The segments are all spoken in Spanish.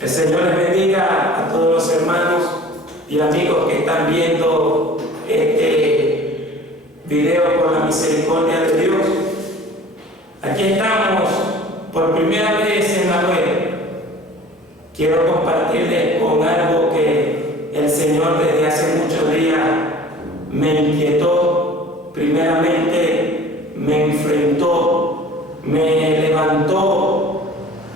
El Señor les bendiga a todos los hermanos y amigos que están viendo este video por la misericordia de Dios. Aquí estamos por primera vez en la web. Quiero compartirles con algo que el Señor desde hace muchos días me inquietó. Primeramente me enfrentó, me levantó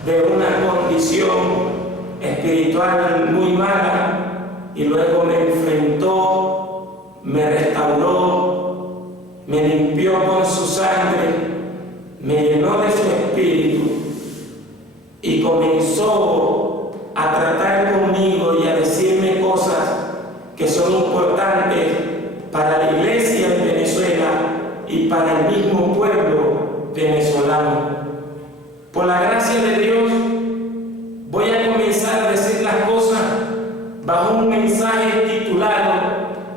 de una condición espiritual muy mala y luego me enfrentó, me restauró, me limpió con su sangre, me llenó de su espíritu y comenzó a tratar conmigo y a decirme cosas que son importantes para la iglesia en Venezuela y para el mismo pueblo venezolano. Por la gracia de Dios, voy a comenzar a decir las cosas bajo un mensaje titulado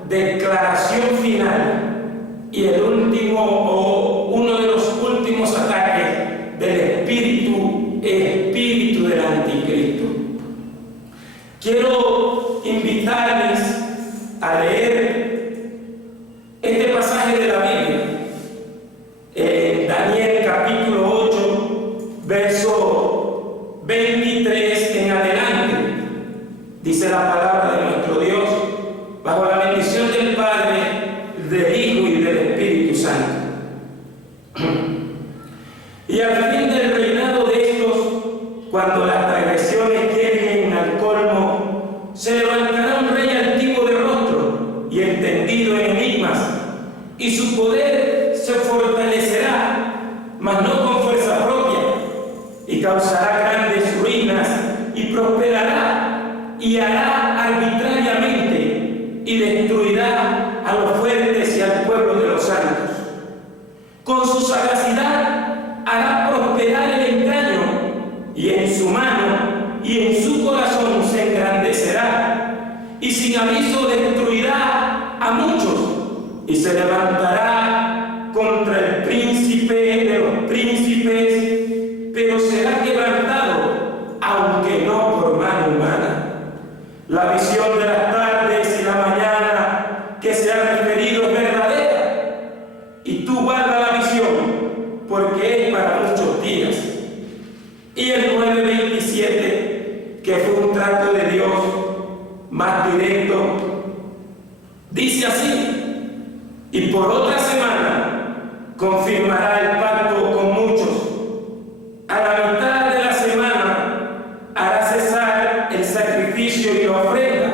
Declaración Final y el último o uno de los últimos ataques del espíritu del anticristo. Quiero invitarles a leer este pasaje de la Biblia, en Daniel capítulo 8, verso 23 en adelante. Dice la palabra de nuestro Dios, bajo la bendición del Padre, del Hijo y del Espíritu Santo. Y al fin del reinado de estos, cuando las transgresiones lleguen al colmo, se levantará un rey altivo de rostro y entendido en enigmas, y su poder se fortalecerá, mas no con fuerza propia, y causará grandes ruinas, y prosperará, y hará arbitrariamente, y destruirá a los fuertes y al pueblo de los santos. Con su sagacidad hará prosperar el engaño, y en su mano y en su corazón se engrandecerá, y sin aviso destruirá a muchos, y se levantará contra el príncipe de los príncipes, pero será quebrantado, aunque no por mano humana. La visión de las tardes y la mañana que se ha referido es verdadera, y tú guarda la visión, porque es para muchos días. Y el 9:27, que fue un trato de Dios más directo, dice así: y por otra semana confirmará el pacto con muchos. A la mitad de la semana hará cesar el sacrificio y la ofrenda.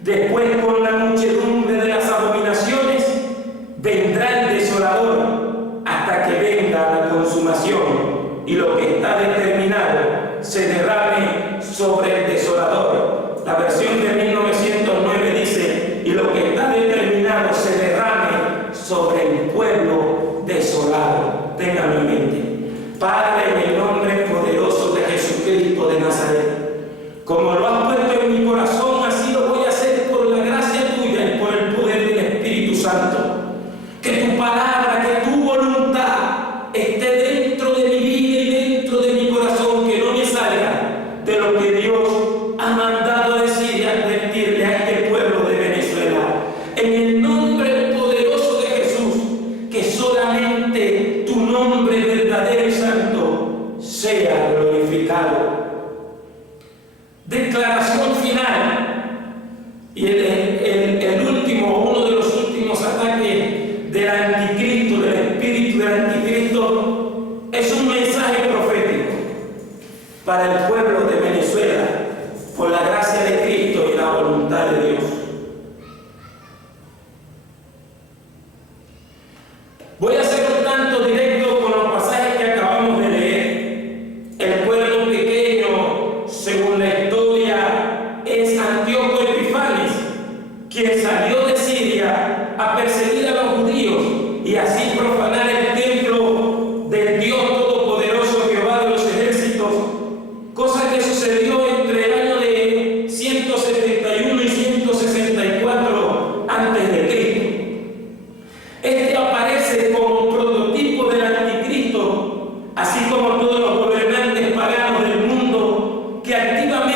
Después, con la muchedumbre de las abominaciones, vendrá el desolador hasta que venga la consumación, y lo que está determinado se derrame sobre el desolador. La versión de 1909 dice: y lo que está determinado se derrame sobre el pueblo desolado. Ténganlo en mente. Padre, en el nombre poderoso de Jesucristo de Nazaret, como lo has puesto en mi corazón, así lo voy a hacer por la gracia tuya y por el poder del Espíritu Santo. Que tu palabra, que tu voluntad esté dentro de mi vida y dentro de mi corazón, que no me salga de lo que Dios ha mandado a decir y advertirle a este pueblo de Venezuela. En el nombre poderoso de Jesús, que solamente tu nombre verdadero y santo sea glorificado. Declaración final. Y el último, uno de los últimos ataques del anticristo, del espíritu del anticristo, es un mensaje profético para el pueblo de Venezuela, por la gracia de Cristo y la voluntad de Dios. Voy a ser un tanto directo con los pasajes que acabamos de leer. El pueblo pequeño, según la historia, es Antíoco Epifanes, quien salió de Siria a perseguir a los judíos y así profanar el templo del Dios Todopoderoso, Jehová de los ejércitos, cosa que sucedió entre el año de 171 y 164 antes de Cristo. Este aparece como prototipo del anticristo, así como todos los gobernantes paganos del mundo que activamente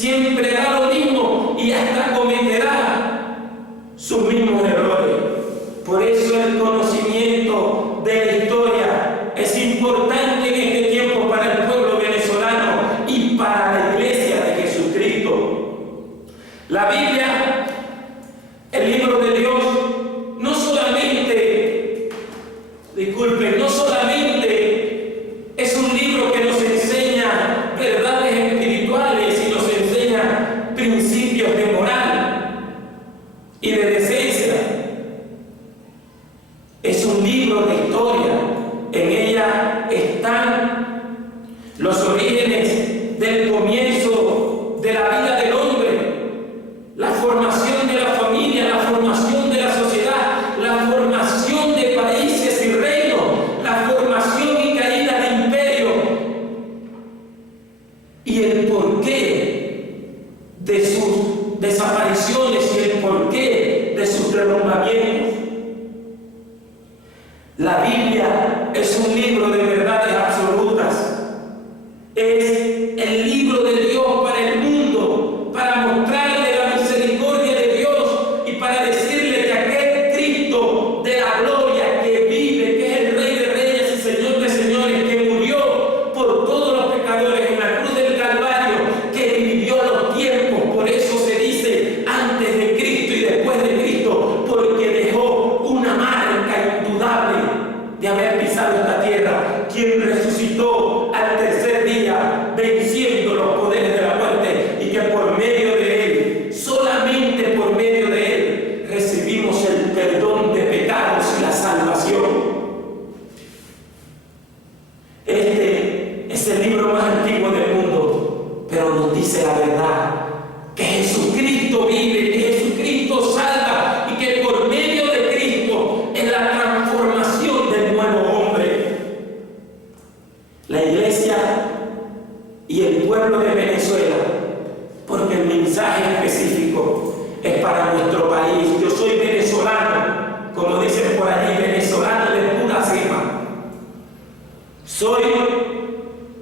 siempre hará lo mismo y hasta cometerá sus mismos errores. Por eso el conocimiento de la historia es importante en este tiempo para el pueblo venezolano y para la Iglesia de Jesucristo. La Biblia, el libro de Dios, no solamente es un libro que nos enseña verdades espirituales y nos enseña principios de moral y de decencia. Es un libro de historia. En ella están los orígenes del comienzo de la vida del hombre, la formación de la familia, la formación de la sociedad, la formación de países y reinos, la formación y caída de imperios y el porqué de sus desapariciones y el porqué de sus derrumbamientos. La Biblia es un libro de verdades absolutas. Es el libro de Dios para el mundo, para mostrarle la misericordia de Dios y para decirle que aquel Cristo de la gloria que vive, que es el Rey de Reyes y Señor de Señores, que murió por todos los pecadores en la cruz del Calvario, que dividió los tiempos. Por eso se dice antes de Cristo y después de Cristo, porque dejó una marca indudable de haber pisado esta tierra, quien resucitó al tercer día, venciendo los poderes de la muerte, y que por medio de Él, solamente por medio de Él, recibimos el perdón de pecados y la salvación. Este es el libro más antiguo del mundo, pero nos dice la verdad, que Jesucristo vive, que Jesucristo salva y que por medio de Cristo es la transformación del nuevo hombre. La Iglesia y el pueblo de Venezuela, porque el mensaje específico es para nuestro país. Yo soy venezolano, como dicen por allí, venezolano de pura cepa. Soy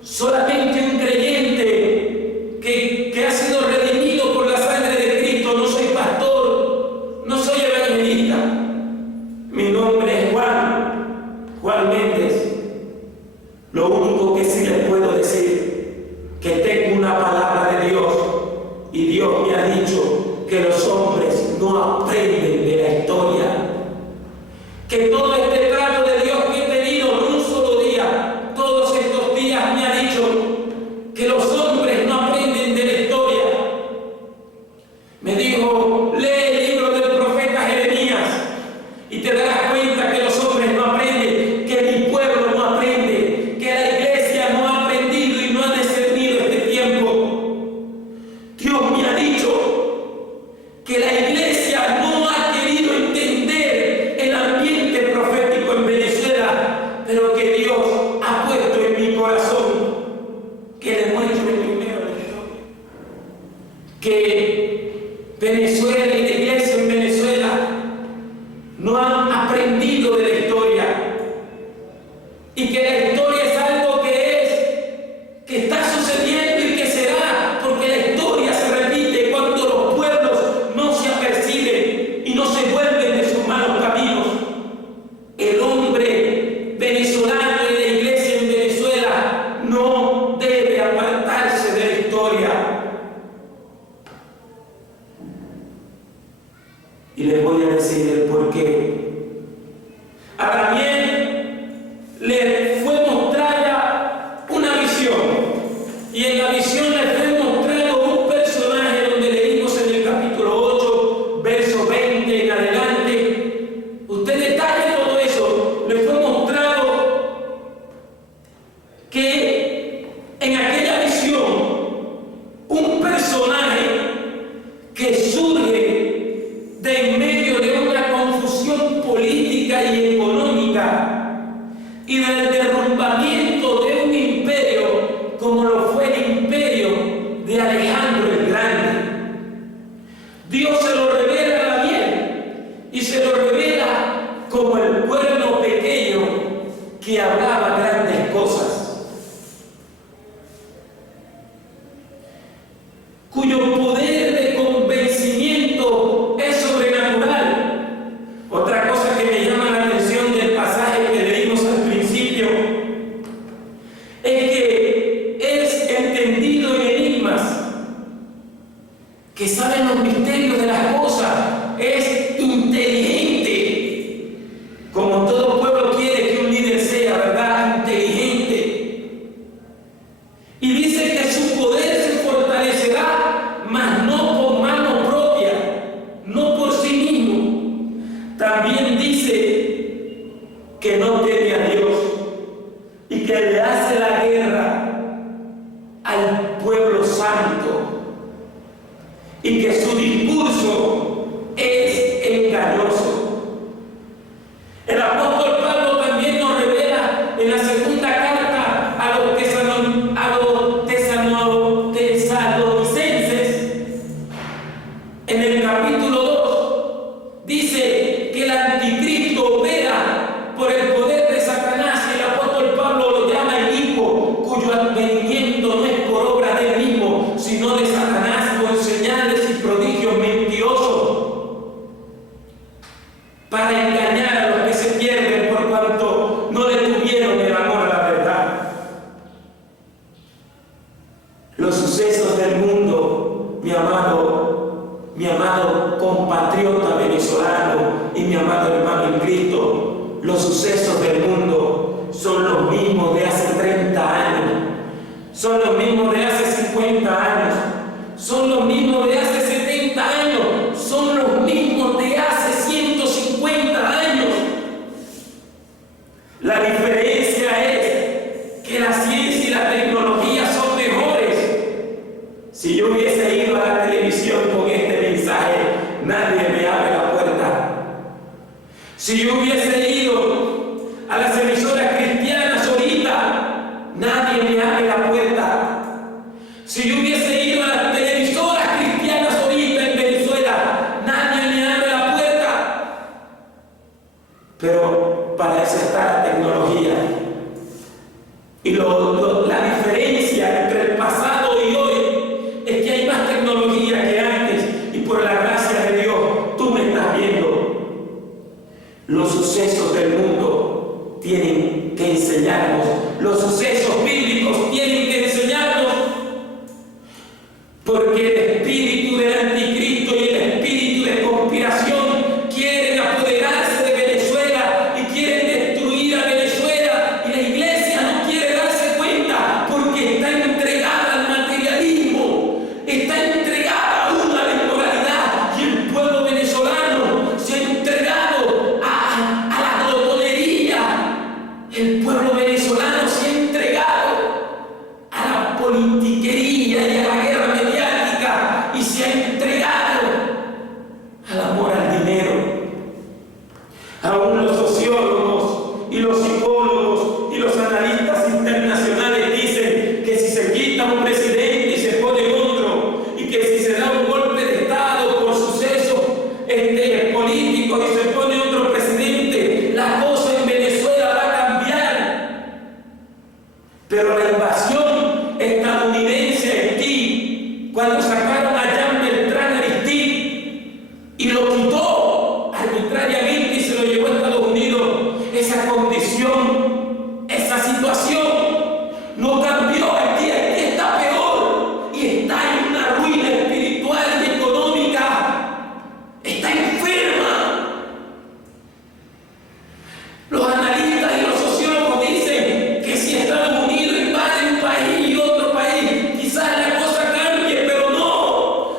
solamente un creyente que ha sido redimido por la sangre de Cristo. No soy pastor, no soy evangelista. Mi nombre es Juan Méndez. Lo único que sí les puedo decir, que tengo una palabra de Dios y Dios me ha dicho que los hombres no aprenden de la historia, que todo este trato de Dios que he tenido en un solo día, todos estos días me ha dicho que los hombres no aprenden de la historia. Me dijo, lee el libro del profeta Jeremías y te darás cuenta que los hombres no aprenden, que mi pueblo no aprende, que la Iglesia no ha aprendido y no ha discernido este tiempo. Dios me ha dicho que la Iglesia no ha querido entender el ambiente profético en Venezuela, pero que Dios ha puesto en mi corazón que le muestre primero la historia. Que Venezuela y la Iglesia en Venezuela no han aprendido de la historia y que la historia es algo que está sucediendo y que será, porque la historia se repite cuando los pueblos no se aperciben y no se vuelven de sus malos caminos. El hombre venezolano y la Iglesia en Venezuela no debe apartarse de la historia. Y les voy a decir el porqué. A Daniel le fue mostrada una visión, y en la visión le fue mostrado un personaje donde leímos en el capítulo 8, verso 20 en adelante. Usted detalle todo eso. Le fue mostrado que en aquella visión un personaje que surge de en medio de una confusión política y económica y del derrumbamiento de un imperio como lo fue el imperio cuyo poder de convencimiento es sobrenatural. Otra cosa que me llama la atención del pasaje que leímos al principio es que es entendido en enigmas, que sabe los misterios de las cosas, es inteligente, como todo pueblo quiere que un líder sea, ¿verdad? Inteligente. Y dice que su poder se fortalecerá, mas no por mano propia, no por sí mismo. También dice que no teme a Dios y que le hace la guerra al pueblo santo y que su discurso es engañoso. El apóstol Pablo también nos revela en la segunda carta a los tesalonicenses, en el capítulo 2, dice que el anticristo opera por el poder de Satanás, y el apóstol Pablo lo llama inicuo, cuyo advenimiento no es por obra de él mismo, sino de Satanás, con señales y prodigios mentirosos, para engañar a los que se pierden por cuanto no le tuvieron el amor a la verdad. Los sucesos del mundo, mi amado compatriota venezolano y mi amado hermano en Cristo, los sucesos del mundo son los mismos de hace 30 años, son los mismos de hace 50 años, son los mismos de hace 70 años, son los mismos de hace 150 años. La diferencia es que la ciencia y la tecnología son mejores. Si yo hubiese ido a la televisión con este mensaje, nadie me abre la puerta. Si yo hubiese ido a las emisoras cristianas ahorita, nadie me abre la puerta. Si yo hubiese ido a las televisoras cristianas ahorita en Venezuela, nadie me abre la puerta. Pero para eso está la tecnología. Y la diferencia entre el pasado y hoy es que hay más tecnología que antes, y por la gracia de Dios tú me estás viendo. Los sucesos del mundo tienen que enseñarnos, los sucesos bíblicos tienen que enseñarnos, porque el espíritu del anticristo y el espíritu de conspiración quieren apoderarse de Venezuela y quieren destruir a Venezuela, y la iglesia no quiere darse cuenta porque está entregada al materialismo, está entregada aún a la inmoralidad, y el pueblo venezolano se ha entregado a la glotonería. El pueblo venezolano se ha entregado a la politiquería y a la guerra mediática, y se ha entregado al amor al dinero. Aún los sociólogos y los psicólogos y los analistas internacionales dicen que si se quita un presidente y se pone otro, y que si se da un golpe de Estado por sucesos políticos y se pone otro presidente, la cosa en Venezuela va a cambiar. Pero la invasión estadounidense a Haití, cuando sacaron a Jean Bertrand Aristide y lo quitó arbitrariamente y se lo llevó a Estados Unidos, esa condición, esa situación no cambió. Haití está peor y está en una ruina espiritual y económica, está enferma. Los analistas y los sociólogos dicen que si Estados Unidos invade un país y otro país, quizás la cosa cambie, pero no.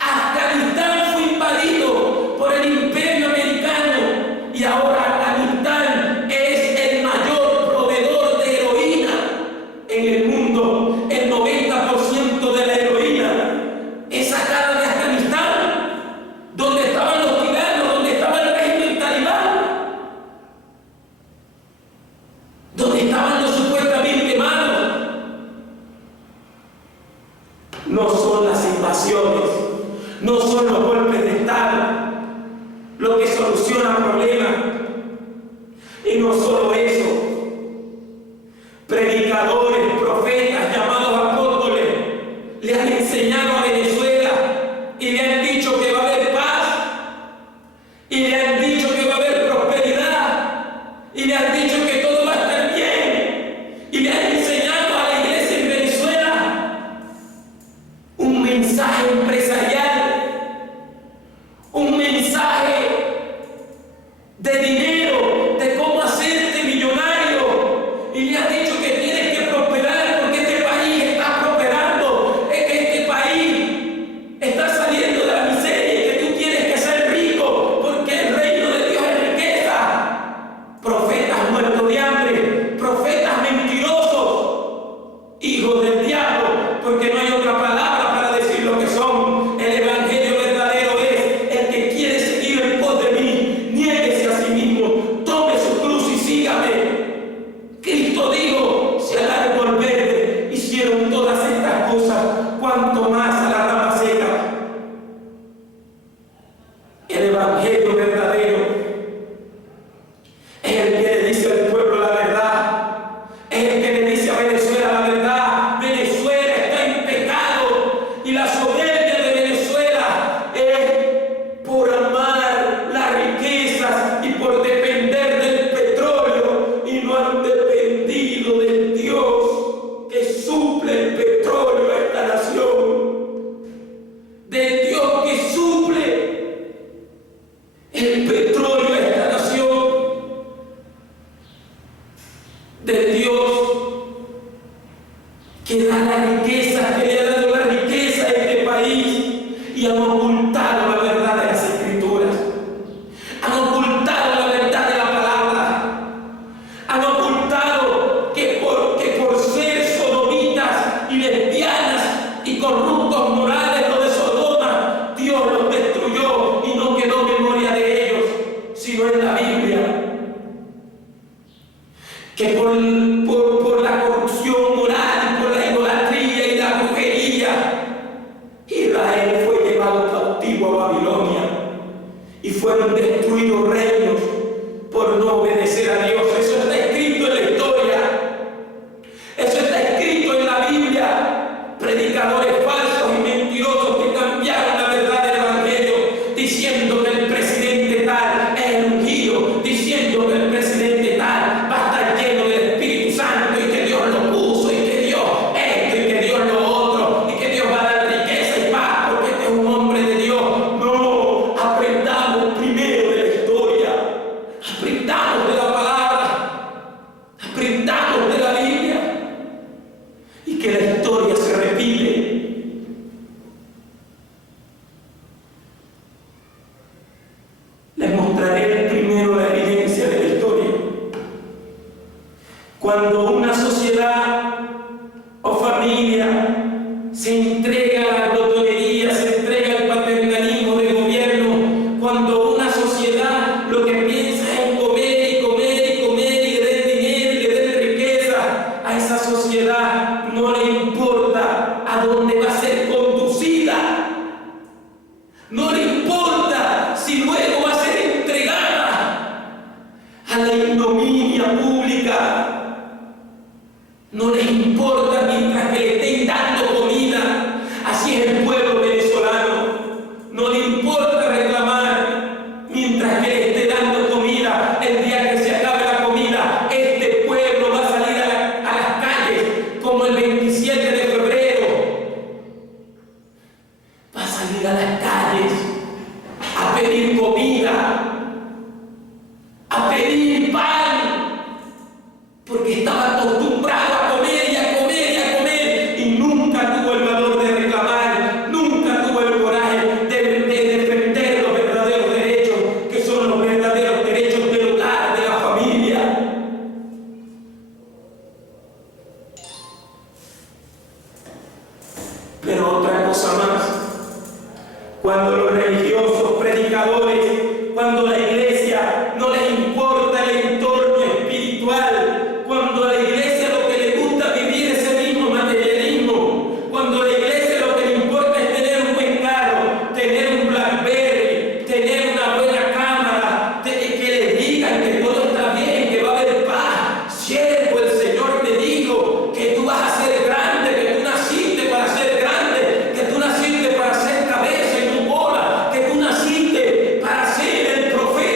Afganistán fue invadido por el imperio americano, y ahora Afganistán es el mayor proveedor de heroína en el mundo. El 90% de la heroína es sacada de Afganistán, donde estaban los tiranos, donde estaba el régimen talibán, donde estaban los supuestamente malos. No son las invasiones, no son los golpes de Estado lo que soluciona problemas. Y no solo eso, predicadores, profetas llamados apóstoles hijos del diablo, porque no hay otra palabra para decir lo que son. El evangelio verdadero es: el que quiere seguir en pos de mí, niéguese a sí mismo, tome su cruz y sígame. Cristo dijo: si al árbol verde hicieron todas estas cosas, cuanto más a la rama seca. El evangelio verdadero es el que le dice al pueblo la verdad, es el que le dice a Venezuela la verdad. Venezuela está en pecado, y la soberbia de Venezuela es por amar las riquezas y por depender del petróleo, y no han dependido del Dios que suple el petróleo a esta nación, del Dios que suple el petróleo a esta nación, del Dios que da la riqueza, que le ha dado la riqueza a este país. Y han ocultado la verdad de las Escrituras, han ocultado la verdad de la palabra, han ocultado que por ser sodomitas y lesbianas y corruptos morales, lo de Sodoma, Dios los destruyó y no quedó memoria de ellos, sino en la Biblia. Que por la corrupción moral, por la idolatría y la brujería, Israel fue llevado cautivo a Babilonia y fueron destruidos reinos por no obedecer a Dios. Eso está escrito en la historia, eso está escrito en la Biblia. Predicadores falsos y mentirosos que cambiaron la verdad del evangelio, diciendo que el presidente tal es el ungido, diciendo que el presidente tal va a estar lleno del Espíritu Santo, y que Dios lo puso, y que Dios esto, y que Dios lo otro, y que Dios va a dar riqueza y paz porque este es un hombre de Dios. No, aprendamos primero de la historia, aprendamos de la palabra, aprendamos de la Biblia, y que la historia se repite. Les mostraré primero la evidencia de la historia. Cuando una sociedad o familia se entrega a la glotonería, se entrega al paternalismo de gobierno, cuando una sociedad lo que piensa es en comer y comer y comer, y le den dinero y le den riqueza, a esa sociedad no le importa a dónde va a ser conducida, no le importa si luego va a ser entregada a la ignominia pública. No les importa mientras que le estén dando comida. Así es el pueblo venezolano. No le importa reclamar mientras que le esté dando comida. El día que se acabe la comida, este pueblo va a salir a las calles como el 27 de febrero. Va a salir a las calles a pedir comida, a pedir pan, porque estaba acostumbrado a comer y a comer y a comer, y nunca tuvo el valor de reclamar, nunca tuvo el coraje de defender los verdaderos derechos, que son los verdaderos derechos del hogar, de la familia. Pero otra cosa más, cuando los religiosos, predicadores, cuando la iglesia no les importa el entorno espiritual, cuando a la iglesia lo que le gusta vivir es el mismo materialismo, cuando a la iglesia lo que le importa es tener un buen carro, tener un BlackBerry, tener una buena cámara, que les digan que todo está bien, que va a haber paz. Siervo, el Señor te dijo que tú vas a ser grande, que tú naciste para ser grande, que tú naciste para ser cabeza y no bola, que tú naciste para ser el profeta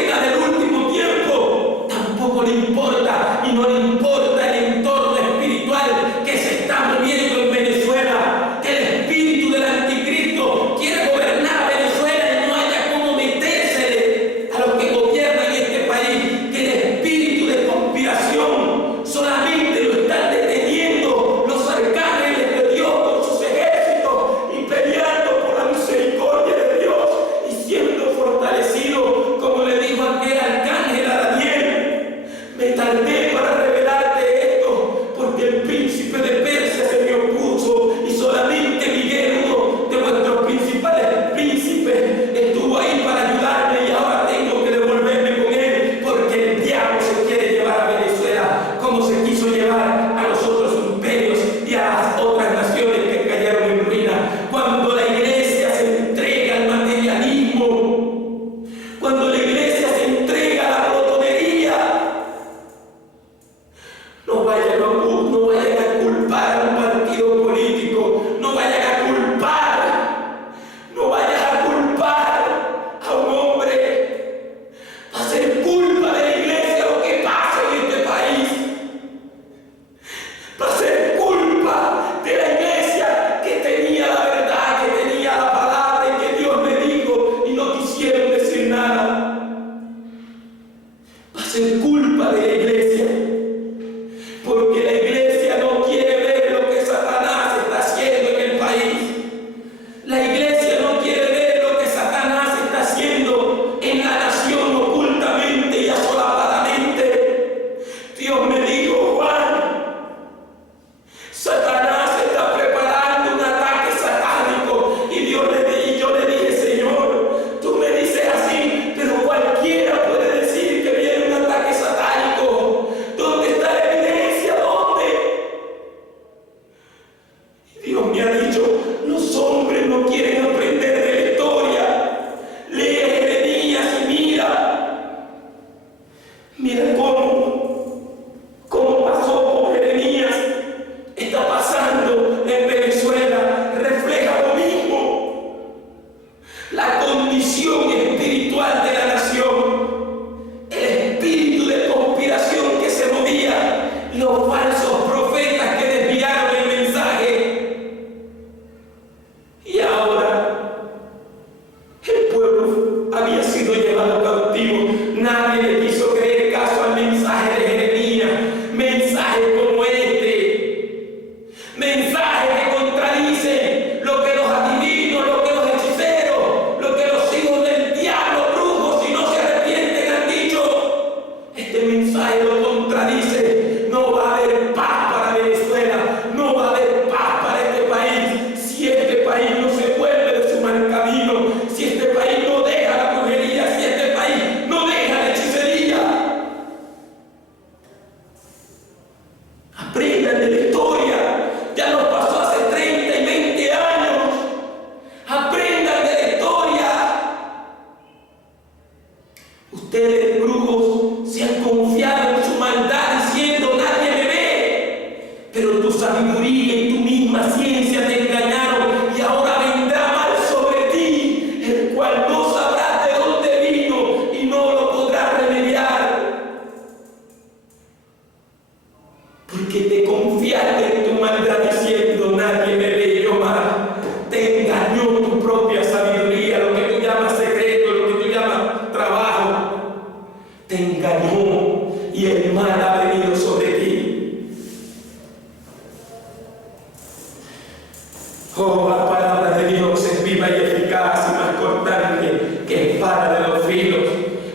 Oh, la palabra de Dios es viva y eficaz y más cortante que espada de dos filos.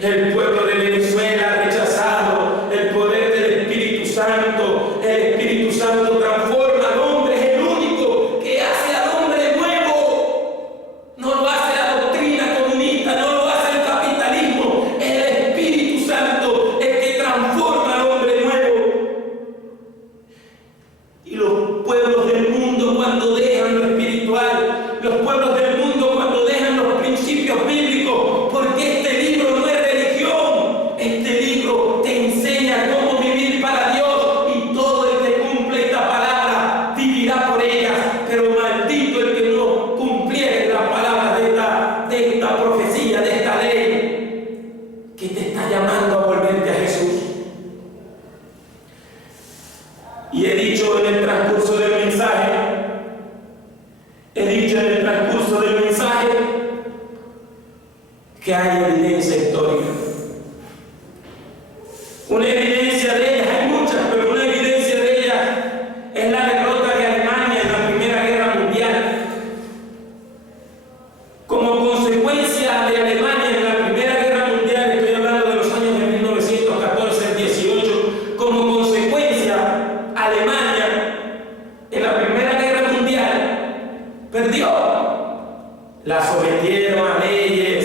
El pueblo de Venezuela ha rechazado el poder del Espíritu Santo. El Espíritu Santo transforma al hombre, es el único que hace al hombre nuevo. No lo hace la doctrina comunista, no lo hace el capitalismo. Es el Espíritu Santo el que transforma al hombre nuevo. Y los pueblos del mundo, cuando dejan lo espiritual, los pueblos del mundo cuando dejan los principios bíblicos, porque este libro no es religión, este libro te enseña cómo vivir para Dios, y todo el que cumple esta palabra vivirá por ellas. Pero maldito el que no cumpliere la palabra de esta profecía, de esta ley que te está llamando a volverte a Jesús. Y he dicho en el transcurso del mensaje, que hay evidencia histórica. Una evidencia de ellas, hay muchas, pero una evidencia de ellas es la derrota de Alemania en la Primera Guerra Mundial. Como consecuencia de Alemania en la Primera Guerra Mundial, estoy hablando de los años de 1914 al 18, como consecuencia, Alemania en la Primera Guerra Mundial perdió. La sometieron a leyes,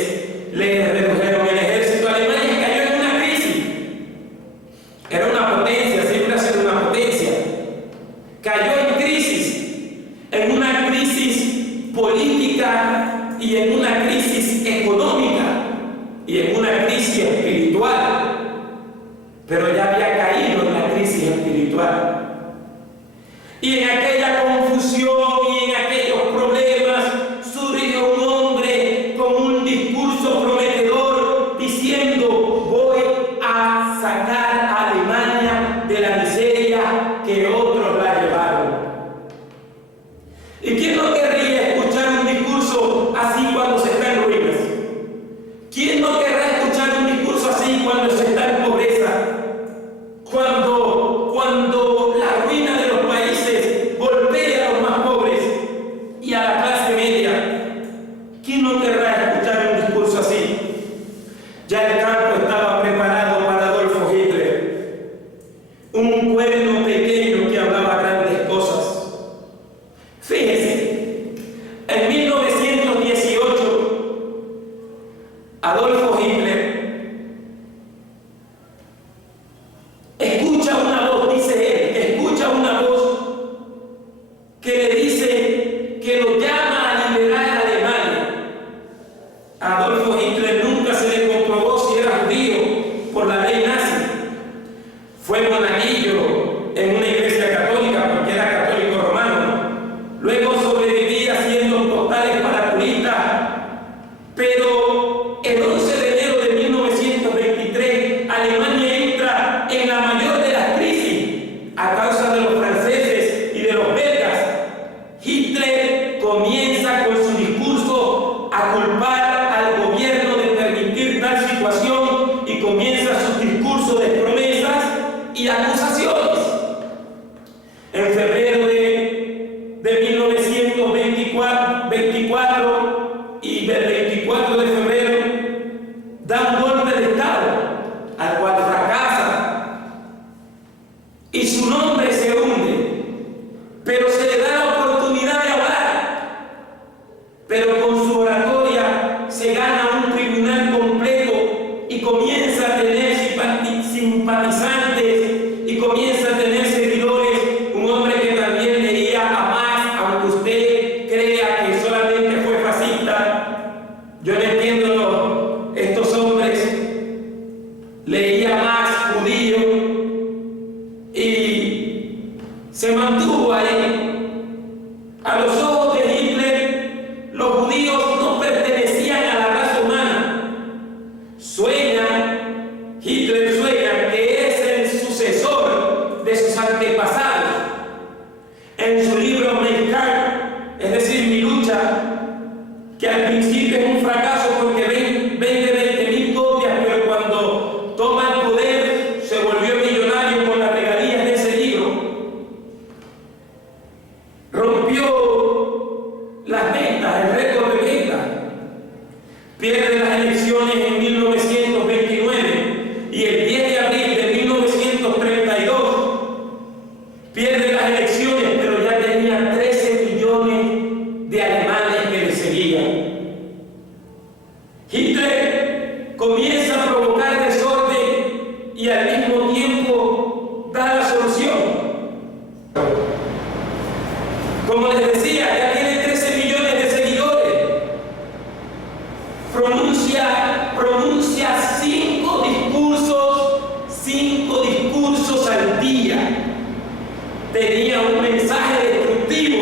le redujeron el ejército. Alemania cayó en una crisis. Era una potencia, siempre ha sido una potencia. Cayó en una crisis política y en una crisis económica y en una crisis espiritual. Pero ya había caído en la crisis espiritual. Y en aquella confusión y en aquellos problemas surgió un hombre con un discurso prometedor diciendo: voy a sacar a Alemania de la miseria que otros la llevaron. ¿Y quién no querría escuchar un discurso así cuando se está en ruinas? ¿Quién no querrá escuchar un discurso así cuando se está en pobreza? Cuando la ruina de los países golpea a los más pobres y a la clase media. ¿Quién no querrá escuchar un discurso así? Ya el campo estaba preparado para Adolfo Hitler, un cuerno pequeño que hablaba grandes cosas. Fíjense, en 1918, Adolfo Hitler escucha una voz, dice él, escucha una voz que le dice que lo llama a liberar a Alemania. A Adolfo Hitler nunca se le comprobó si era judío por la ley nazi. Fue monaguillo en una iglesia católica porque era católico romano. Luego sobreviví haciendo postales para turistas. Pero el 11 de enero de 1923, Alemania entra en la mayor de las crisis a causa de los franceses y de los belgas. Hitler comienza con su discurso a culpar al gobierno de permitir tal situación y comienza su discurso de promesas y acusaciones. En febrero de 1924 y del 24 de febrero da un golpe de Estado al cual fracasa y su nombre se hunde, pero se le da la oportunidad de hablar, pero con su oratoria se gana un tribunal completo y comienza a tener simpatizantes y comienza a tener seguidores. Un hombre que también leía a Marx, aunque usted crea que solamente fue fascista. Yo no entiendo estos hombres. Leía a Marx, judío, y se mantuvo ahí. A los ojos de Hitler, los judíos no pertenecían a la raza humana. Hitler sueña que es el sucesor de sus antepasados. En su libro Mein Kampf, es decir, Mi lucha, que al principio es un fracaso porque vende 20.000 copias, pero cuando toma el poder se volvió millonario con las regalías de ese libro. Rompió las ventas, el récord de ventas. Pierde las elecciones en 1929 y el 10 de abril de 1932 pierde las elecciones, pero ya tenía 13 millones de alemanes que le seguían. Hitler comienza a provocar desorden y al mismo tiempo da la solución. Como les decía, ya tiene 13 millones de seguidores. Pronuncia 5 discursos al día. Tenía un mensaje destructivo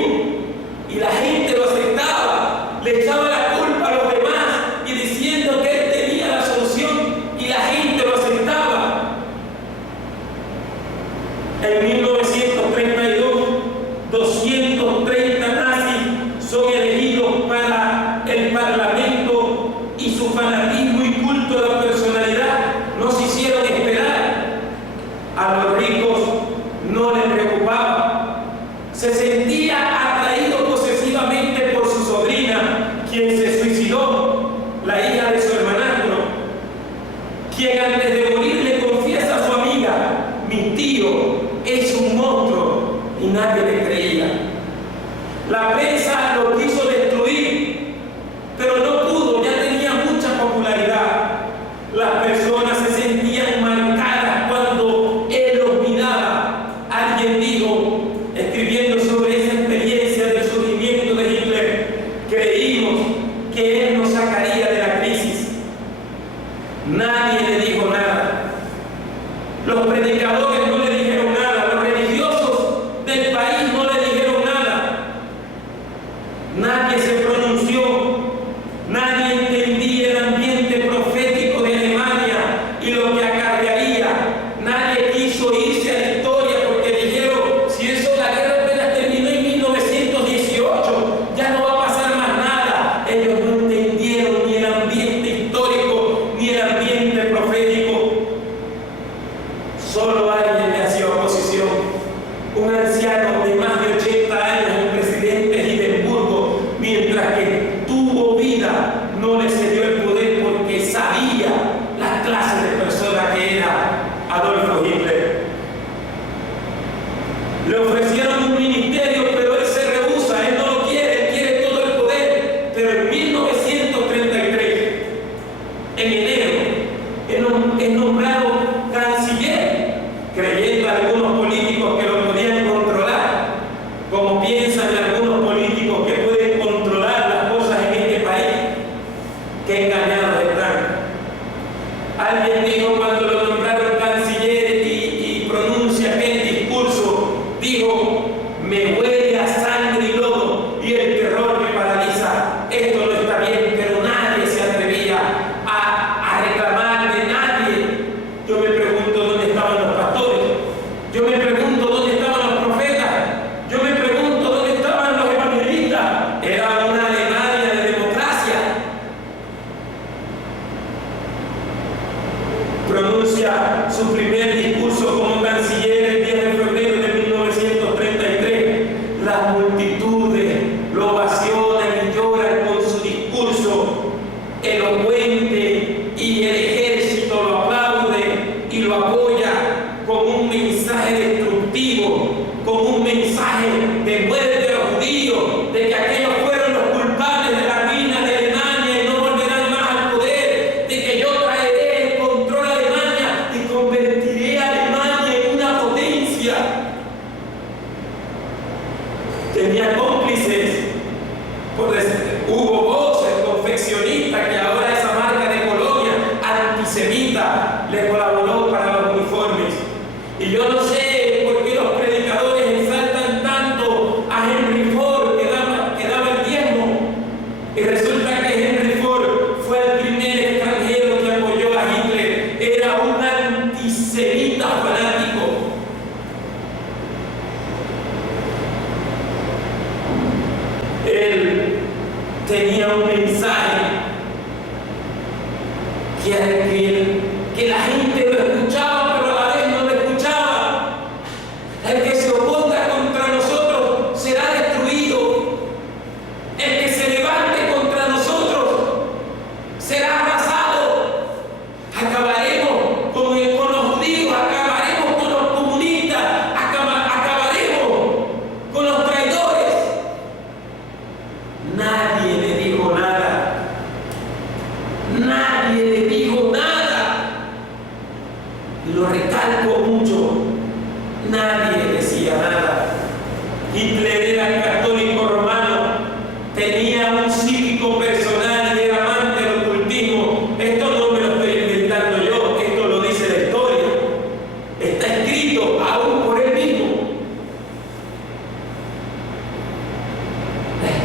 y la gente lo aceptaba, le echaba la culpa a los demás y diciendo que él tenía la solución y la gente lo aceptaba. En 1932, 230 nazis son elegidos para el Parlamento y su fanatismo y culto a la personalidad no se hicieron esperar. A los ricos no les preocupaba. Se sentía atraído posesivamente por su sobrina, quien se suicidó, la hija de su hermanastro, quien antes de morir le confiesa a su amiga: mi tío es un monstruo, y nadie le creía. La prensa lo quiso destruir, pero no pudo, ya tenía mucha popularidad. Las personas se sentían marcadas cuando él los miraba. Alguien dijo, escribiendo sobre esa experiencia del surgimiento de Hitler: creímos que él nos sacaría de la crisis. Nadie le dijo nada. Los predicadores no le dijeron nada. Los religiosos del país no le dijeron nada. Nadie se pronunció. Nadie entendía el ambiente profético de Alemania y lo que acarrearía. Nadie quiso irse a la historia porque dijeron: si eso, la guerra apenas terminó en 1918, ya no va a pasar más nada. Ellos no entendieron ni el ambiente histórico ni el ambiente profético. Solo alguien le hacía oposición: un anciano de más de 80 años, el presidente de Hindenburgo, mientras que tuvo vida, no le cedió el poder porque sabía la clase de persona que era Adolfo Hitler. Le ofrecieron un ministerio, pero él se rehúsa, él no lo quiere, él quiere todo el poder. Pero en 1933, en enero, es nombrado canciller, creyendo a algunos políticos que lo podían controlar, como piensan algunos políticos que pueden controlar las cosas en este país. Qué engañados están. Alguien dijo cuando lo nombraron canciller y pronuncia aquel discurso, dijo: me huele a sangre y lodo y el terror me paraliza. Esto no está bien, pero nadie se atrevía a reclamar de nadie. Yo me pregunto dónde estaban los pastores. Yo me pregunto dónde estaban los profetas. Yo me pregunto dónde estaban los evangelistas. Era una Alemania de democracia. Pronuncia su primer discurso como canciller el 10 de febrero de 1933. Las multitudes lo ovacionan y lloran con su discurso elocuente y el ejército lo aplaude y lo apoya con un mensaje destructivo, con un mensaje de muerte a los judíos, de que aquellos fueron los culpables de la ruina de Alemania y no volverán más al poder, de que yo traeré el control a Alemania y convertiré a Alemania en una potencia. Tenía cómplices, hubo voces, confeccionistas, que ahora esa marca de colonia antisemita le colaboró para los uniformes. Y yo no sé por qué los predicadores exaltan tanto a Henry Ford, que daba el diezmo, y resulta que Henry Ford fue el primer extranjero que apoyó a Hitler. Era un antisemita fanático. Él tenía un mensaje que la gente lo escuchaba, pero a la vez no lo escuchaba. El que se oponga contra nosotros será destruido. El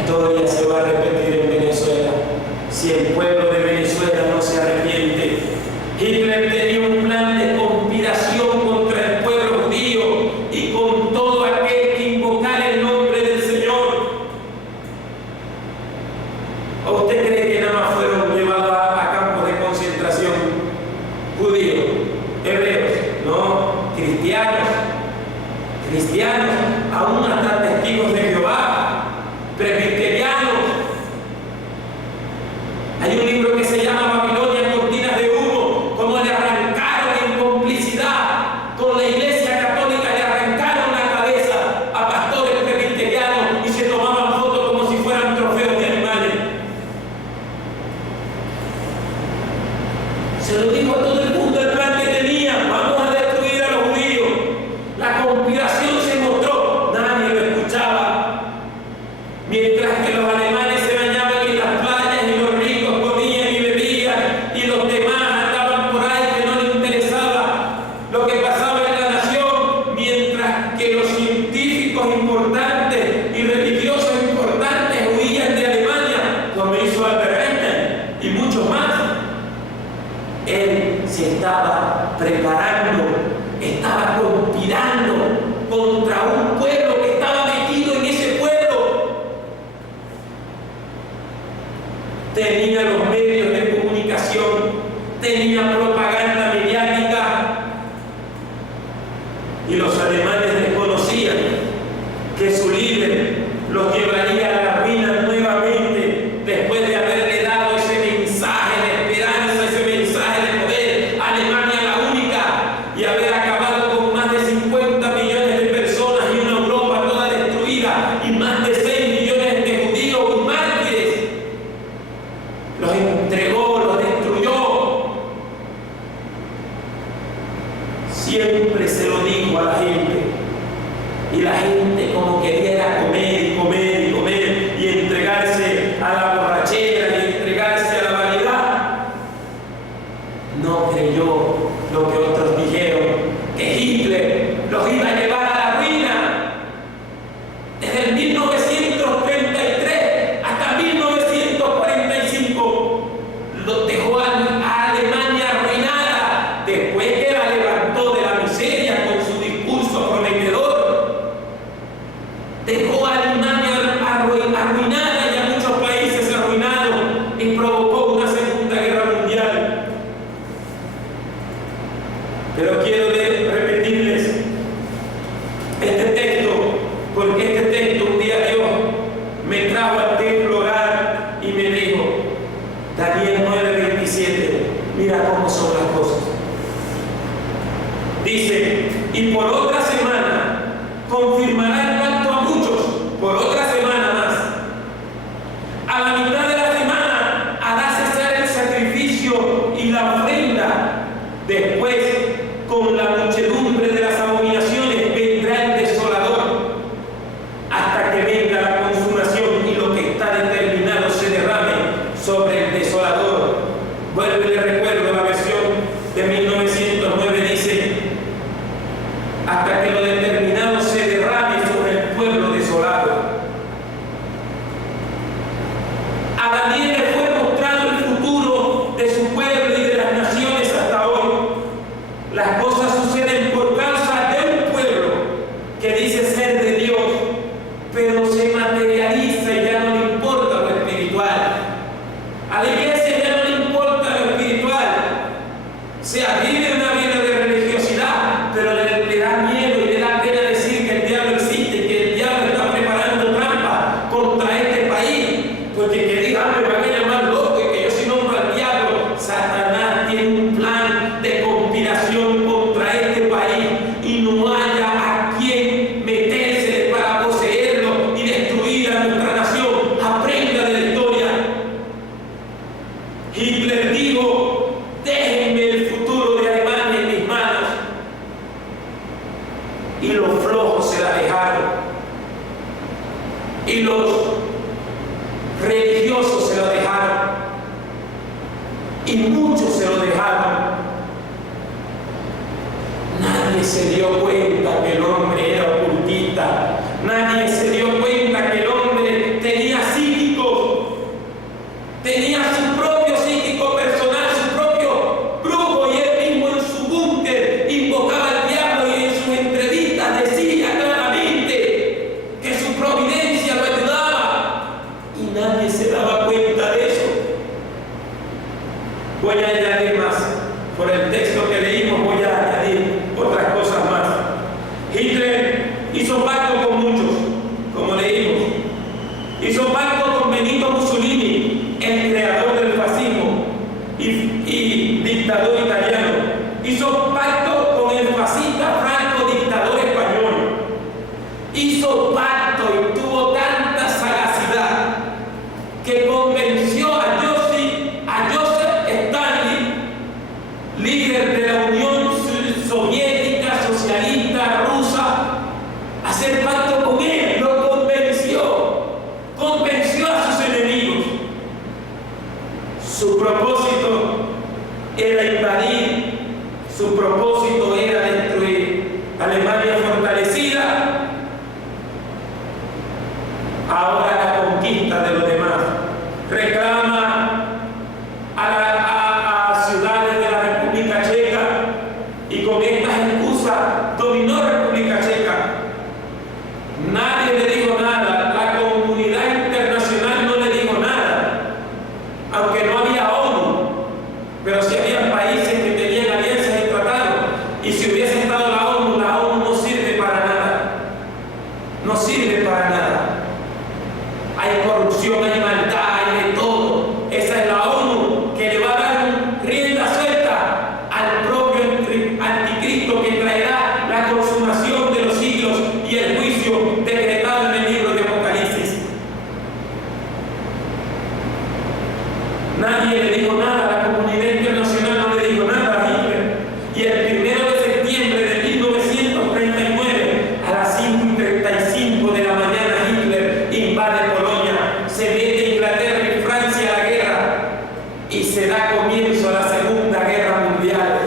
historia se va a repetir en Venezuela si el pueblo de Venezuela no se arrepiente. Hitler tenía un plan de conspiración contra el pueblo judío y con todo aquel que invocara el nombre del Señor. ¿O usted cree que nada más fueron llevados a campos de concentración judíos, hebreos? No, cristianos, aún hasta testigos de Jehová, presbiterianos. Hay un libro que se llama Babilonia, cortinas de humo, como le arrancaron en complicidad con la Iglesia Católica, le arrancaron la cabeza a pastores presbiterianos y se tomaban fotos como si fueran trofeos de animales. Se lo dijo a todo el mundo el plan que tenían: vamos a destruir a los judíos. La conspiración se mostró, nadie lo escuchaba. Mientras que los alemanes se bañaban en las playas y los ricos comían y bebían y los demás andaban por ahí que no les interesaba lo que pasaba en la nación, mientras que los científicos importantes y religiosos importantes huían de Alemania, como hizo Albert Einstein y muchos más. Él se estaba preparando, estaba conspirando contra un pueblo que estaba metido en ese pueblo. Tenía los medios de comunicación, tenía propaganda mediática, y los alemanes desconocían que su líder los llevaría a la ruina nuevamente después de haberle dado ese mensaje de esperanza, ese mensaje de poder. Alemania la única, y haber acabado con más de 50 millones de personas y una Europa toda destruida y más de 6 millones de judíos y mártires. Los entregó, los destruyó. Siempre se lo dijo a la gente, y la gente como quería era comer y comer y comer y entregarse a la borrachera y entregarse a la vanidad. No creyó lo que otros dijeron, que Hitler los iba a llevar a la ruina. Desde el 1933 hasta 1945 los dejó a Alemania arruinada, después que la levantó de la miseria con su discurso prometedor. Dejó a Alemania arruinada y a muchos países arruinados, y provocó una Segunda Guerra Mundial. Pero quiero repetirles este texto, porque este texto un día Dios me trajo al templo a orar y me dijo, Daniel 9:27, mira cómo son las cosas. Dice, y por otra semana confirmará el pacto a muchos, por otra semana más. A la mitad de la semana hará cesar el sacrificio y la ofrenda. Después, con la muchedumbre de las abominaciones, vendrá el desolador, hasta que venga la consumación y lo que está determinado se derrame sobre el desolador. Vuelvo y le recuerdo la versión de 1909, dice, hasta que lo determinado se derrame sobre el pueblo desolado. A Daniel le fue mostrado el futuro de su pueblo y de las naciones hasta hoy. Las cosas suceden por causa de un pueblo que dice ser de Dios, pero se materializa y ya no le importa lo espiritual. A la iglesia ya no le importa lo espiritual. Se vive una vida de religiosidad, pero le da miedo y le da pena decir que el diablo existe, que el diablo está preparando trampa contra este país, porque que diga, me van a llamar loco y que yo si nombro al diablo. Satanás tiene un plan de conspiración contra este país y no haya a quien meterse para poseerlo y destruir a nuestra nación. Aprenda de la historia. Hitler dijo, déjenme el futuro de Alemania en mis manos. Y los flojos se la dejaron. Y los religiosos se lo dejaron. Y muchos se lo dejaron. Nadie se dio cuenta que el hombre era ocultista. Nadie se dio cuenta que el hombre tenía así Hizo pacto con Benito Mussolini, el creador del fascismo y dictador italiano. Hizo pacto con el fascista Franco, dictador español. Hizo pacto y tuvo tanta sagacidad que convenció a Joseph Stalin, líder de la Unión Soviética Socialista Rusa, a hacer pacto con él. Lo convenció a sus enemigos. Su propósito era invadir, su propósito era destruir Alemania fortalecida. Ahora la conquista de los demás. Reclama a ciudades de la República Checa y con estas excusas dominó República Checa. Nadie le dijo nada, la comunidad internacional no le dijo nada, aunque no había ONU, pero sí había países que tenían alianzas y tratados, y si hubiese estado la ONU no sirve para nada, no sirve para nada. Hay corrupción, hay maldad, hay de todo. Esa es la ONU que le va a dar rienda suelta al propio anticristo que traerá la consumación de los siglos y el juicio decretado en el libro de Apocalipsis. Nadie le dijo nada, la comunidad internacional no le dijo nada a Hitler. Y el 1 de septiembre de 1939, a las 5:35 de la mañana, Hitler invade Polonia, se mete Inglaterra y Francia a la guerra y se da comienzo a la Segunda Guerra Mundial.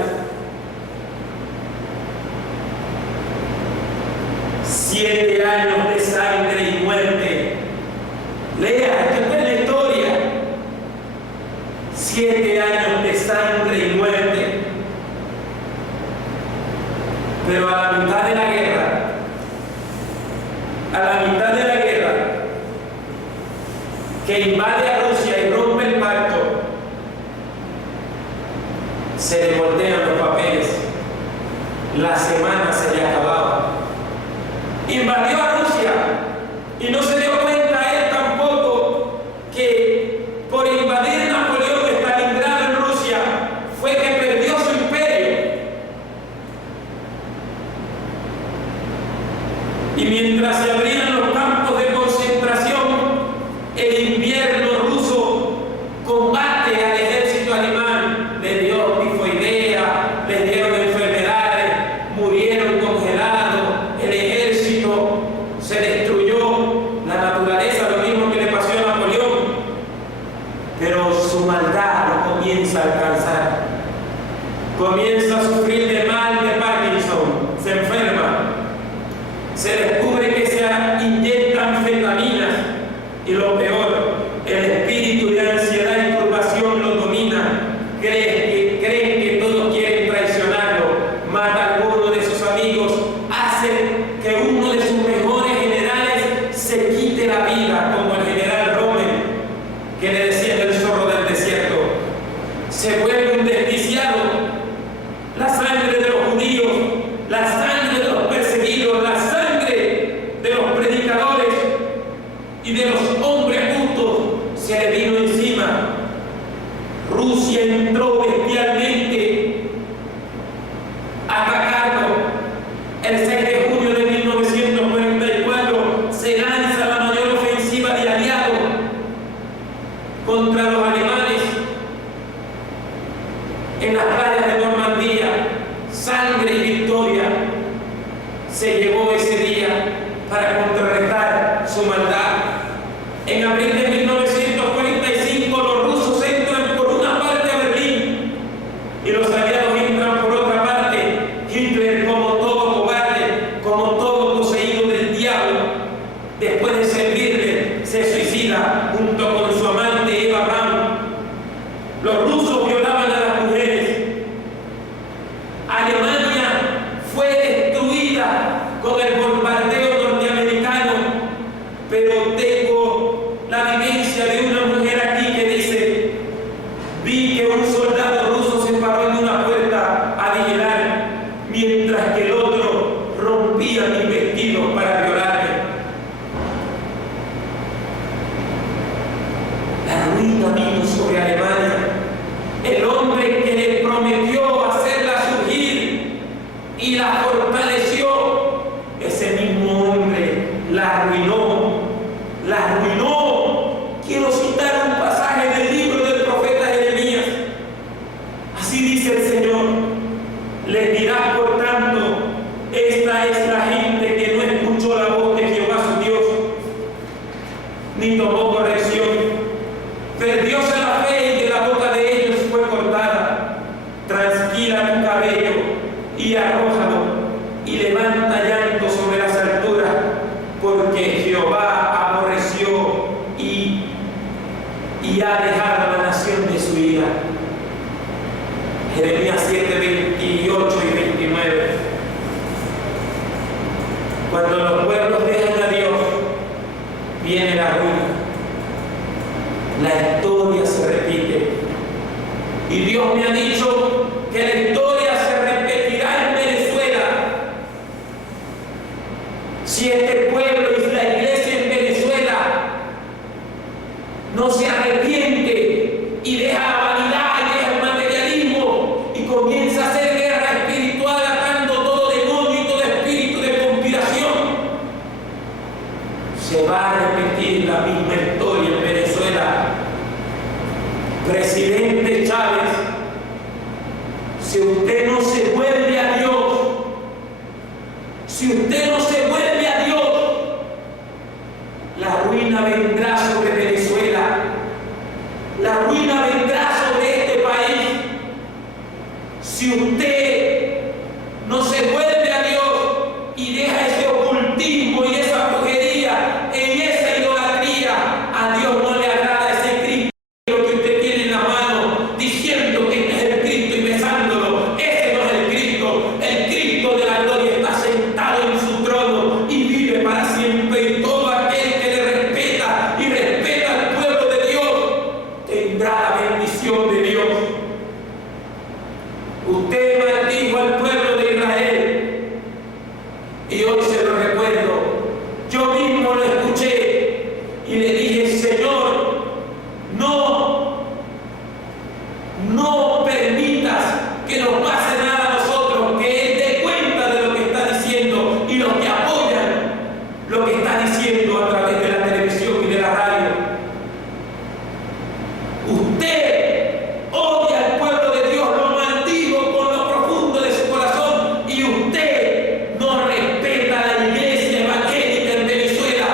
7 años de sangre y muerte. Lea, esto está en la historia. 7 años de sangre y muerte. Pero a la mitad de la guerra, que invade a Rusia y rompe el pacto, se le voltean los papeles. La semana se le acababa. Invadió a Rusia y no se dio cuenta él tampoco que por invadir Napoleón Stalingrado en Rusia fue que perdió su imperio. Y mientras se abrían los campos de concentración, el invierno ruso combate al ejército alemán, le dio tifoidea, les dieron enfermedades, murieron congelados, el ejército se destruyó, la naturaleza, lo mismo que le pasó a Napoleón, pero su maldad lo comienza a alcanzar, comienza a sufrir de mal de Parkinson, se enferma, se descubre que se inyectan anfetaminas y lo peor, el espíritu de ansiedad y turbación lo domina. Creen que todos quieren traicionarlo, mata a alguno de sus amigos, hace que uno de sus mejores generales se quite la vida, como el general Rommel, que le decían el zorro del desierto. Se vuelve un desquiciado. La sangre de los judíos, la sangre de los perseguidos, la sangre de los predicadores y de los hombres justos se le vino encima. Rusia entró bestialmente a atacarlo. El 6 de junio de 1944 se lanza la mayor ofensiva de aliados contra los alemanes en las playas de Normandía. Sangre y victoria se llevó ese día para contrarrestar su maldad. En abril de 1945 los rusos entran por una parte a Berlín y los aliados entran por otra parte. Hitler, como todo cobarde, como todo poseído del diablo, después de servirle, se suicida junto con su amante Eva Braun. Los rusos violaban a las mujeres. Alemania fue destruida con el bombardeo norteamericano, pero tengo la vivencia de una mujer aquí que dice: vi que un soldado ruso se paró en una puerta a vigilar, mientras que el otro rompía mis vestidos para violarme. arruinó. Quiero citar un pasaje del libro del profeta Jeremías. Así dice el Señor: les dirás por tanto, esta es la gente que no escuchó la voz de Jehová su Dios, ni tomó corrección, perdióse la fe y de la boca de ellos fue cortada. Transquila tu cabello y arrójalo, y levanta llanto sobre las alturas, porque Jehová aborreció y ha dejado la nación de su ira. Jeremías 7, 28 y 29. Cuando los pueblos dejan a Dios, viene la ruina. La historia se repite. Y Dios me ha dicho que la historia se repetirá en Venezuela. Si este pueblo y la iglesia en Venezuela no se arrepiente y deja la vanidad y deja el materialismo y comienza a hacer guerra espiritual, atando todo demonio y todo espíritu de conspiración, se va a repetir la misma historia en Venezuela. Presidente Chávez, si usted no se vuelve a Dios, si usted no se vuelve a Dios, la ruina vendrá sobre Venezuela, la ruina vendrá sobre este país. Si usted no se vuelve a Dios y deja ese ocultismo y esa brujería y esa idolatría, a Dios no le agrada ese Cristo que usted tiene en la mano, diciendo que este es el Cristo y besándolo. Ese no es el Cristo. El Cristo de la gloria está sentado en su trono y vive para siempre, y todo aquel que le respeta y respeta al pueblo de Dios tendrá la bendición de Dios. Usted maldijo al pueblo de Israel y hoy se lo recuerdo. Yo mismo lo escuché y le dije: Señor, no permitas que nos pase nada a nosotros, que Él dé cuenta de lo que está diciendo y los que apoyan lo que está diciendo a través de la televisión y de la radio. Usted odia al pueblo de Dios, lo maldijo con lo profundo de su corazón, y usted no respeta a la iglesia evangélica en Venezuela,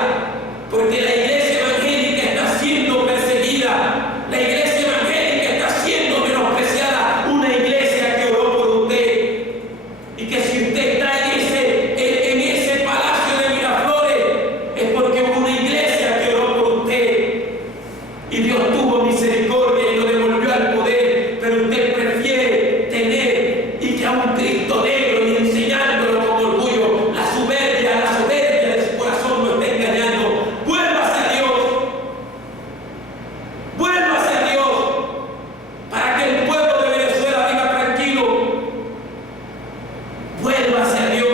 porque la iglesia evangélica está siendo perseguida, la iglesia evangélica está siendo menospreciada, una iglesia que oró por usted, y que si usted está en ese palacio de Miraflores es porque hubo una iglesia que oró por usted y Dios tuvo misericordia y lo devolvió al poder. Pero usted prefiere tener y que a un Cristo negro y enseñándolo con orgullo. La soberbia de su corazón lo está engañando. Vuélvase a Dios, vuélvase a Dios, para que el pueblo de Venezuela viva tranquilo. Vuélvase a Dios.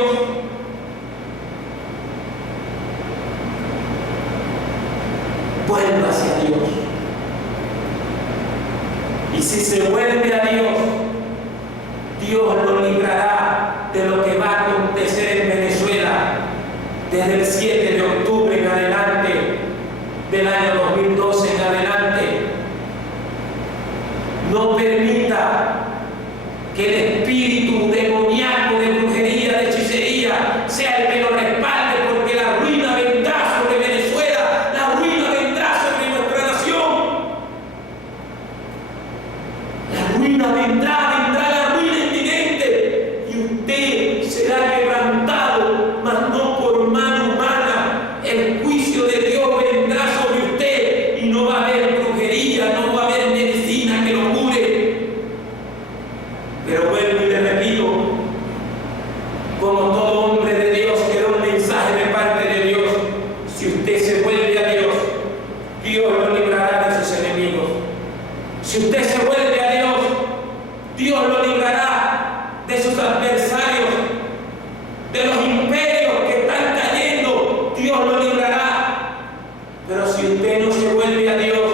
Vuélvase a Dios. Y si se vuelve a Dios, Dios lo librará de lo que va a acontecer en Venezuela desde el 7 de octubre en adelante, del año 2012 en adelante. No permita que el espíritu demoníaco de brujería, de hechicería, sea el que lo respalde, porque la ruina vendrá sobre Venezuela, la ruina vendrá sobre nuestra nación. La ruina vendrá la ruina inminente, y usted será quebrantado, mas no por mano humana. El juicio de Dios vendrá sobre usted y no va a haber brujería, no va a haber medicina que lo cure. Pero vuelvo y le repito, como todo hombre de Dios que da un mensaje de parte de Dios, si usted se vuelve a Dios, Dios lo librará de sus enemigos. Si usted se vuelve a Dios, Dios lo librará de sus adversarios, de los imperios que están cayendo. Dios lo librará. Pero si usted no se vuelve a Dios,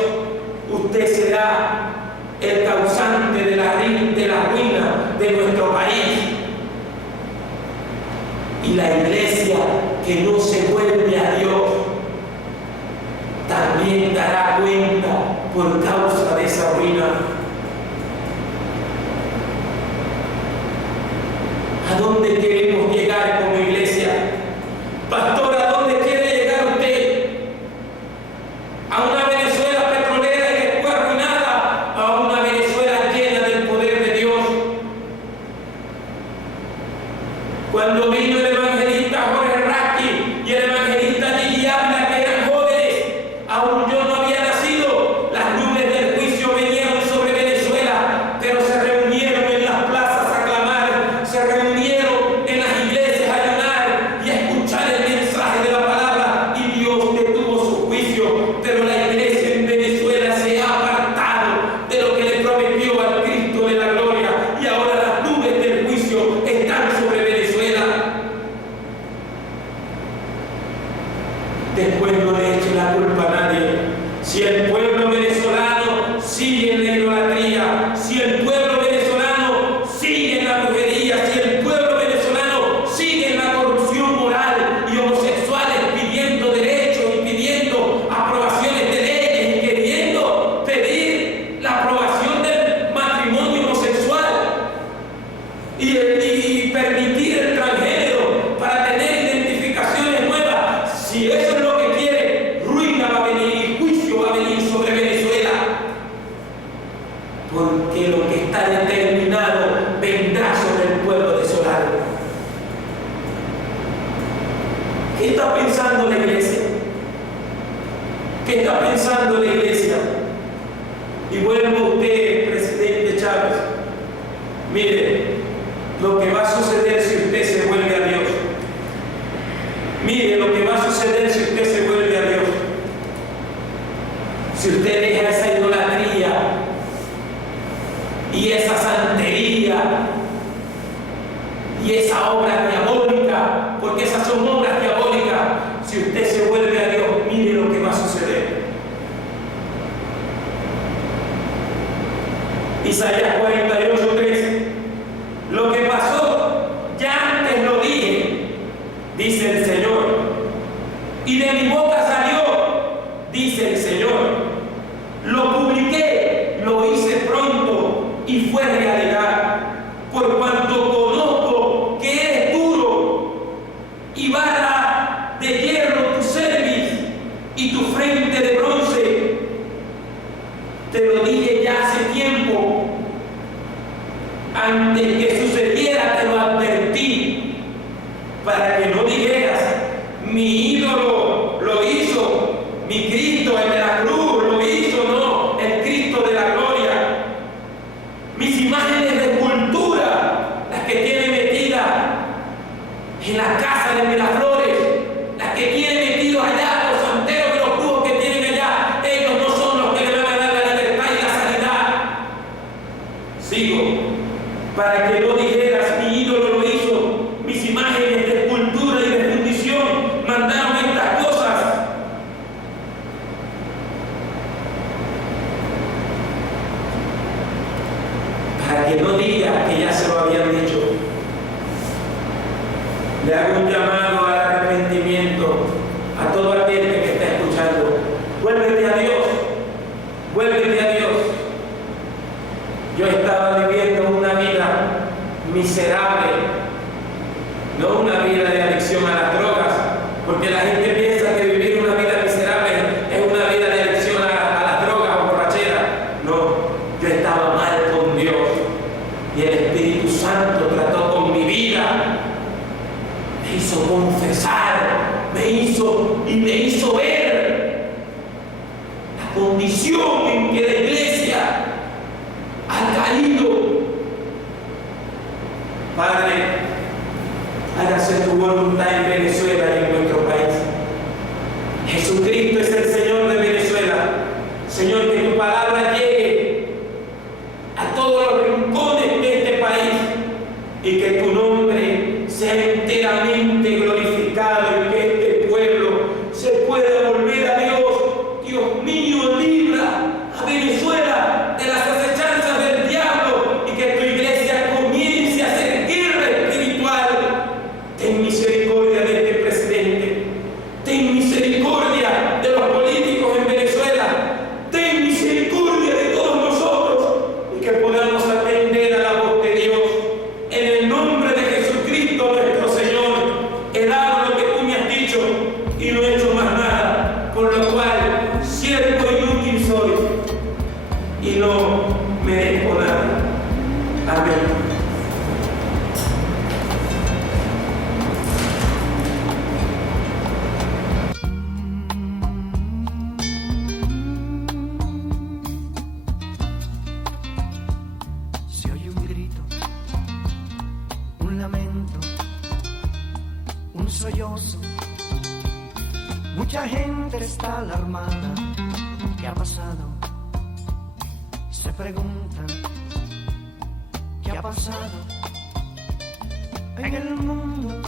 usted será el causante de la ruina de nuestro país. Y la iglesia que no se vuelve a Dios también dará cuenta por causa de esa ruina. ¿A dónde queremos llegar como iglesia? Pastor, ¿a dónde quiere llegar usted? ¿A una Venezuela petrolera y después arruinada? ¿A una Venezuela llena del poder de Dios? Cuando vino el evangelista Jorge Raskin y el evangelista Gigi Ávila, que eran jóvenes, aún yo no había nacido, las nubes del juicio venían sobre Venezuela, pero se reunieron en las plazas a clamar, se reunieron en las iglesias a ayunar y a escuchar el mensaje de la palabra, y Dios detuvo su juicio. Pero la iglesia en Venezuela se ha apartado de lo que le prometió al Cristo de la gloria, y ahora las nubes del juicio están sobre Venezuela. Después no le eche la culpa a nadie. Si el pueblo venezolano sigue en la idolatría, si el pueblo venezolano sigue en la brujería, si el pueblo venezolano sigue en la corrupción moral y homosexuales pidiendo derechos y pidiendo aprobaciones de leyes y queriendo pedir la aprobación del matrimonio homosexual y permitir el transgénero para tener identificaciones nuevas, si eso es lo que quiere, ruina va a venir y juicio va a venir sobre Venezuela. Porque lo que está determinado vendrá sobre el pueblo desolado. ¿Qué está pensando la iglesia? ¿Qué está pensando la iglesia? Y vuelvo usted, presidente Chávez. Mire, lo que va a suceder si usted se vuelve a Dios. Mire lo que va a suceder si usted se vuelve a Dios. Si usted deja esa idolatría y esa santería y esa obra diabólica, porque esas son obras diabólicas, si usted se vuelve a Dios, mire lo que va a suceder. Isaías 48:3. Lo que pasó, ya antes lo dije, dice el Señor, y de mi boca salió, dice el Señor. Lo publiqué, lo hice pronto y fue realidad, por cuanto conozco que eres duro y vara de hierro tu cerviz y tu frente de bronce. Te lo dije ya hace tiempo, antes que sucediera te lo advertí, para que no dijeras, mi ídolo lo hizo, mi Cristo, el de la cruz, lo hizo, no, el Cristo de la gloria. Mis imágenes de escultura, las que tiene metidas en la casa de Miraflores, las que tiene metidos allá, los santeros y los brujos que tienen allá, ellos no son los que le van a dar la libertad y la sanidad. Sigo. Para que no dijeras, mi ídolo lo hizo, mis imágenes de escultura y de fundición mandaron estas cosas. Para que no digas que ya se lo habían dicho. Le hago un llamado al arrepentimiento a todo aquel que está escuchando. Vuélvete a Dios, vuélvete a Dios. Yo estaba viviendo una vida miserable, no una vida de adicción a las drogas, porque la gente piensa que vivir una vida miserable es una vida de adicción a las drogas o borrachera. No, yo estaba mal con Dios y el Espíritu Santo trató con mi vida, me hizo confesar, me hizo ver la condición en que la iglesia ha caído. Padre, hágase tu voluntad en Venezuela y en nuestro país. Jesucristo es el Señor de Venezuela. Señor, que tu palabra llegue a todos los rincones de este país y que tu nombre sea enteramente glorificado y que este pueblo se pueda volver a Dios. Dios mío, libra a Venezuela de las acechanzas del diablo y que tu iglesia comience a hacer guerra espiritual. Ten misericordia de y no merezco nada. Amén. Se oye un grito, un lamento, un sollozo. Mucha gente está alarmada. ¿Qué ha pasado? Se preguntan. ¿Qué ha pasado en el mundo?